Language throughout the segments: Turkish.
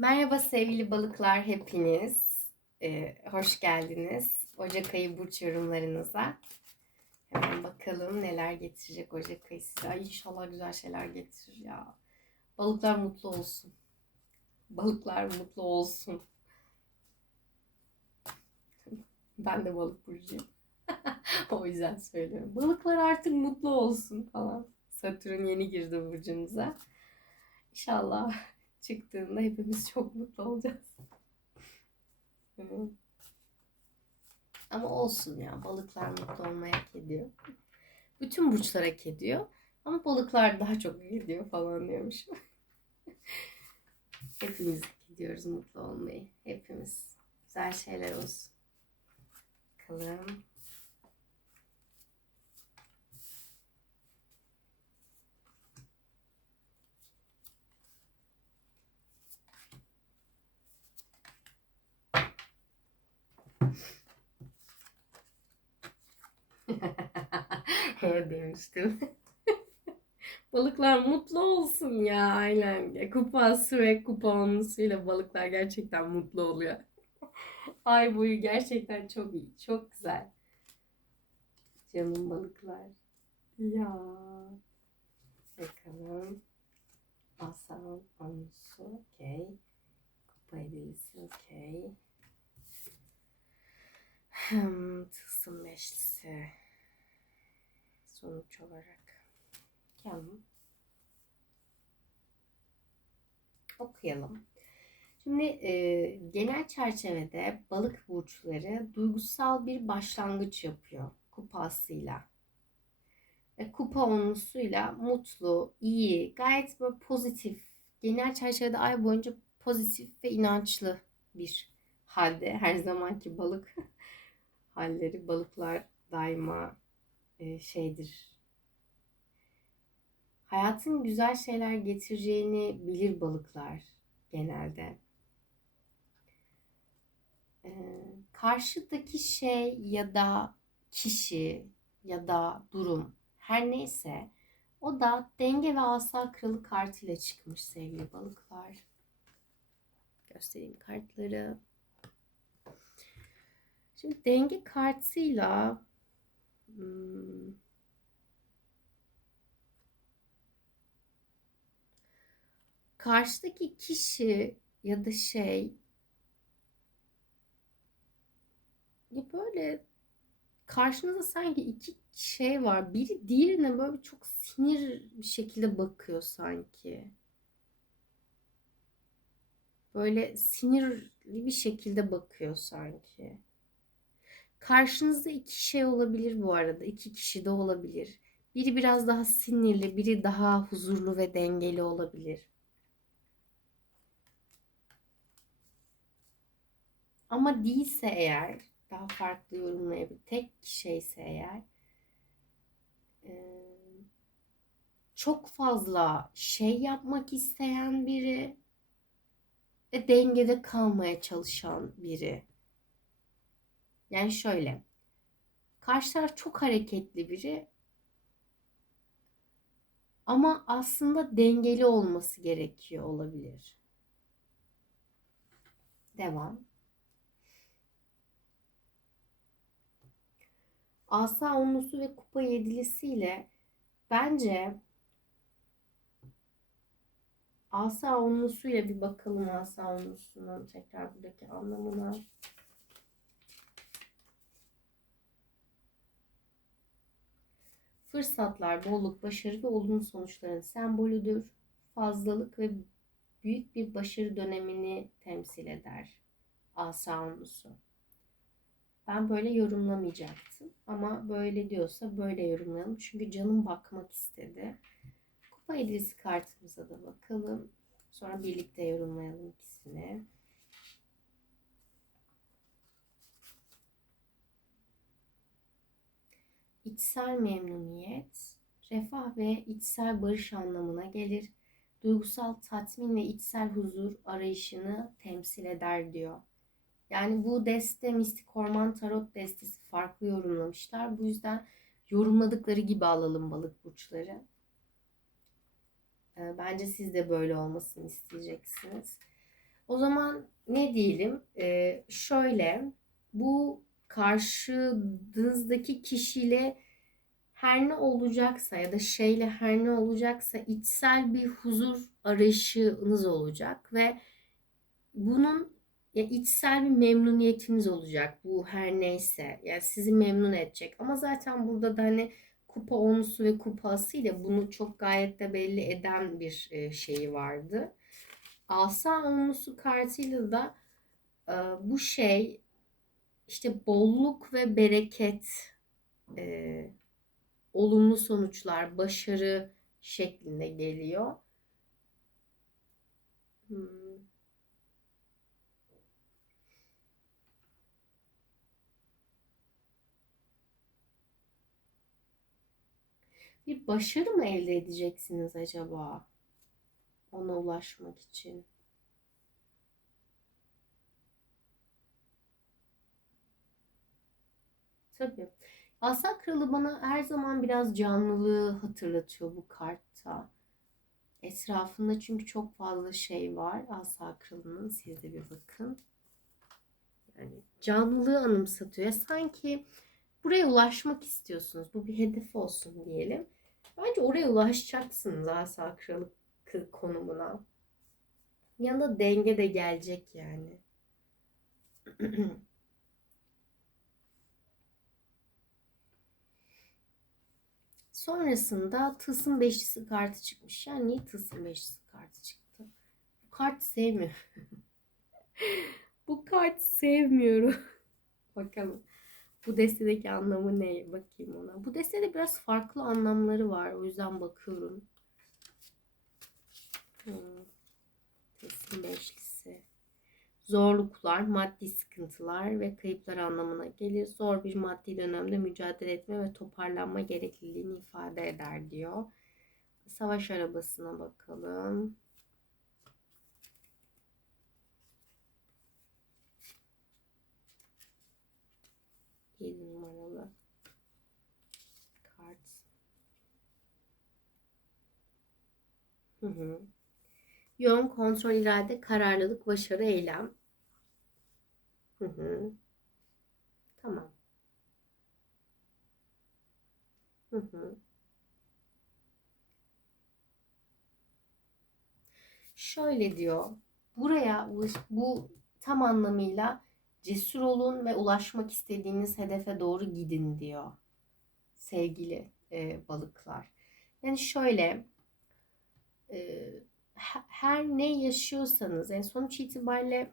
Merhaba sevgili balıklar hepiniz. Ee, hoş geldiniz. Ocak ayı burç yorumlarınıza. Hemen bakalım neler getirecek Ocak ayı size. Ay inşallah güzel şeyler getirir ya. Balıklar mutlu olsun. Balıklar mutlu olsun. Ben de balık burcuyum. o yüzden söylüyorum. Balıklar artık mutlu olsun falan. Satürn yeni girdi burcunuza. İnşallah çıktığında hepimiz çok mutlu olacağız. Ama olsun ya balıklar mutlu olmayı hak ediyor. Bütün burçlar hak ediyor. Ama balıklar daha çok hak ediyor falan diyormuş. Hepimiz hak ediyoruz mutlu olmayı. Hepimiz. Güzel şeyler olsun. Bakalım. Evet demiştim. Balıklar mutlu olsun ya aynen. Ya, kupası ve kuponlusuyla balıklar gerçekten mutlu oluyor. Ay boyu gerçekten çok iyi. Çok güzel. Canım balıklar. Ya. Bakalım. Asal konusu. Okey. Kupa hediyesi. Okey. Hmm, tılsım beşlisi. Sonuç olarak. Tamam. Okuyalım. Şimdi e, genel çerçevede balık burçları duygusal bir başlangıç yapıyor kupasıyla. Ve kupa onlusuyla mutlu, iyi, gayet böyle pozitif, genel çerçevede ay boyunca pozitif ve inançlı bir halde. Her zamanki balık halleri, balıklar daima e, şeydir. Hayatın güzel şeyler getireceğini bilir balıklar genelde. Ee, karşıdaki şey ya da kişi ya da durum her neyse o da denge ve asa kralı kartıyla çıkmış sevgili balıklar. Göstereyim kartları. Şimdi denge kartıyla hmm, karşıdaki kişi ya da şey ya böyle karşınızda sanki iki şey var. Biri diğerine böyle çok sinir bir şekilde bakıyor sanki. Böyle sinirli bir şekilde bakıyor sanki. Karşınızda iki şey olabilir bu arada. iki kişi de olabilir. Biri biraz daha sinirli, biri daha huzurlu ve dengeli olabilir. Ama değilse eğer daha farklı yorumlayabilir. Tek şeyse eğer çok fazla şey yapmak isteyen biri ve dengede kalmaya çalışan biri. Yani şöyle. Karşı taraf çok hareketli biri ama aslında dengeli olması gerekiyor olabilir. Devam. Asa onlusu ve kupa yedilisiyle bence Asa onlusuyla bir bakalım asa onlusunun tekrar buradaki anlamına. Fırsatlar, bolluk, başarı ve olumlu sonuçların sembolüdür. Fazlalık ve büyük bir başarı dönemini temsil eder. Asa onlusu. Ben böyle yorumlamayacaktım. Ama böyle diyorsa böyle yorumlayalım. Çünkü canım bakmak istedi. Kupa edilisi kartımıza da bakalım. Sonra birlikte yorumlayalım ikisini. İçsel memnuniyet, refah ve içsel barış anlamına gelir. Duygusal tatmin ve içsel huzur arayışını temsil eder diyor. Yani bu deste Mistik Orman Tarot destesi farklı yorumlamışlar. Bu yüzden yorumladıkları gibi alalım balık burçları. Ee, bence siz de böyle olmasını isteyeceksiniz. O zaman ne diyelim? Ee, şöyle bu karşınızdaki kişiyle her ne olacaksa ya da şeyle her ne olacaksa içsel bir huzur arayışınız olacak ve bunun ya içsel bir memnuniyetiniz olacak bu her neyse yani sizi memnun edecek ama zaten burada da hani kupa onlusu ve kupası ile bunu çok gayet de belli eden bir e, şeyi vardı. Asa onlusu kartıyla da e, bu şey işte bolluk ve bereket e, olumlu sonuçlar, başarı şeklinde geliyor. Hmm. Bir başarı mı elde edeceksiniz acaba? Ona ulaşmak için. Tabii. Asa Kralı bana her zaman biraz canlılığı hatırlatıyor bu kartta. Etrafında çünkü çok fazla şey var Asa Kralı'nın. Siz de bir bakın. Yani canlılığı anımsatıyor. Sanki buraya ulaşmak istiyorsunuz. Bu bir hedef olsun diyelim. Bence oraya ulaşacaksınız Asa Kralı konumuna. Yanında denge de gelecek yani. Sonrasında tılsım beşlisi kartı çıkmış. Yani niye tılsım beşlisi kartı çıktı? Bu kart sevmiyorum. Bu kart sevmiyorum. Bakalım. Bu destedeki anlamı ne? Bakayım ona. Bu destede biraz farklı anlamları var. O yüzden bakıyorum. Hmm. Zorluklar, maddi sıkıntılar ve kayıplar anlamına gelir. Zor bir maddi dönemde mücadele etme ve toparlanma gerekliliğini ifade eder diyor. Savaş arabasına bakalım. Yedi numaralı kart. Hı hı. Yön, kontrol, irade, kararlılık, başarı, eylem. Hı hı. Tamam. Hı hı. Şöyle diyor. Buraya bu tam anlamıyla cesur olun ve ulaşmak istediğiniz hedefe doğru gidin diyor. Sevgili e, balıklar. Yani şöyle e, her ne yaşıyorsanız yani sonuç itibariyle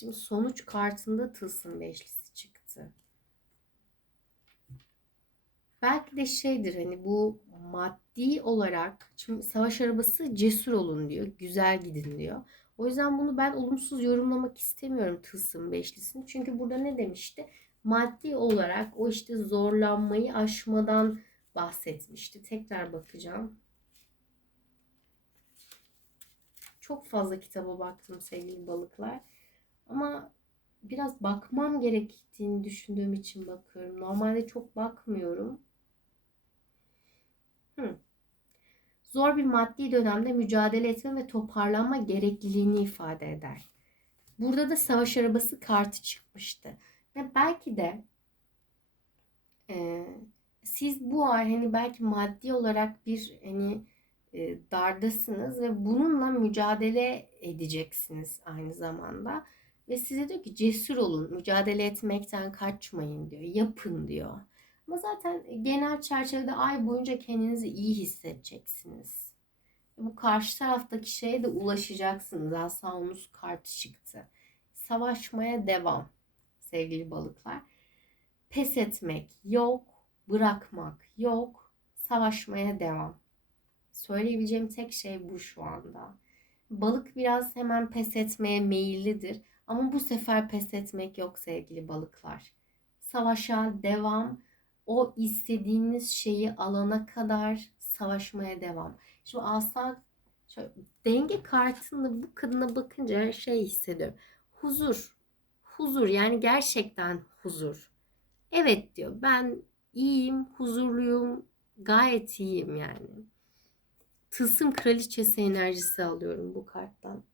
Şimdi sonuç kartında tılsım beşlisi çıktı. Belki de şeydir hani bu maddi olarak şimdi savaş arabası cesur olun diyor. Güzel gidin diyor. O yüzden bunu ben olumsuz yorumlamak istemiyorum tılsım beşlisini. Çünkü burada ne demişti? Maddi olarak o işte zorlanmayı aşmadan bahsetmişti. Tekrar bakacağım. Çok fazla kitaba baktım sevgili balıklar. Ama biraz bakmam gerektiğini düşündüğüm için bakıyorum. Normalde çok bakmıyorum. Hı. Zor bir maddi dönemde mücadele etme ve toparlanma gerekliliğini ifade eder. Burada da savaş arabası kartı çıkmıştı. Ve belki de e, siz bu ay hani belki maddi olarak bir hani e, dardasınız ve bununla mücadele edeceksiniz aynı zamanda. Ve size diyor ki cesur olun, mücadele etmekten kaçmayın diyor, yapın diyor. Ama zaten genel çerçevede ay boyunca kendinizi iyi hissedeceksiniz. Bu karşı taraftaki şeye de ulaşacaksınız. Asa omuz kartı çıktı. Savaşmaya devam sevgili balıklar. Pes etmek yok, bırakmak yok, savaşmaya devam. Söyleyebileceğim tek şey bu şu anda. Balık biraz hemen pes etmeye meyillidir ama bu sefer pes etmek yok sevgili balıklar. Savaşa devam. O istediğiniz şeyi alana kadar savaşmaya devam. Şimdi asa şöyle, denge kartında bu kadına bakınca şey hissediyorum. Huzur. Huzur yani gerçekten huzur. Evet diyor ben iyiyim, huzurluyum, gayet iyiyim yani. Tılsım kraliçesi enerjisi alıyorum bu karttan.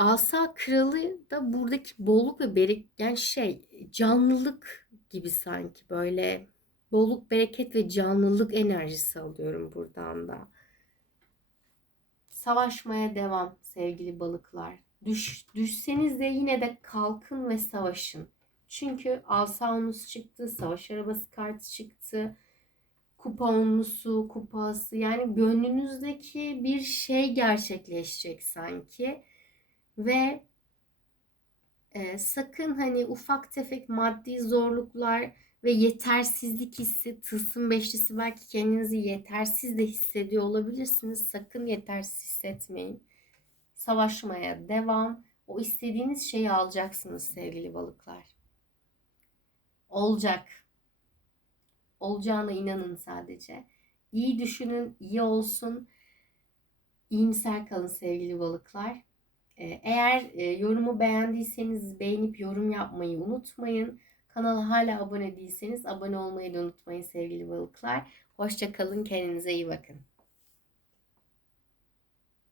Asa kralı da buradaki bolluk ve berek yani şey canlılık gibi sanki böyle bolluk, bereket ve canlılık enerjisi alıyorum buradan da. Savaşmaya devam sevgili balıklar. Düş, düşseniz de yine de kalkın ve savaşın. Çünkü asa onusu çıktı, savaş arabası kartı çıktı, kupa onlusu, kupası yani gönlünüzdeki bir şey gerçekleşecek sanki ve e, sakın hani ufak tefek maddi zorluklar ve yetersizlik hissi, tılsım beşlisi belki kendinizi yetersiz de hissediyor olabilirsiniz. Sakın yetersiz hissetmeyin. Savaşmaya devam. O istediğiniz şeyi alacaksınız sevgili balıklar. Olacak. Olacağına inanın sadece. İyi düşünün, iyi olsun. İyimser kalın sevgili balıklar. Ee, eğer e, yorumu beğendiyseniz beğenip yorum yapmayı unutmayın. Kanala hala abone değilseniz abone olmayı da unutmayın sevgili balıklar. Hoşça kalın, kendinize iyi bakın.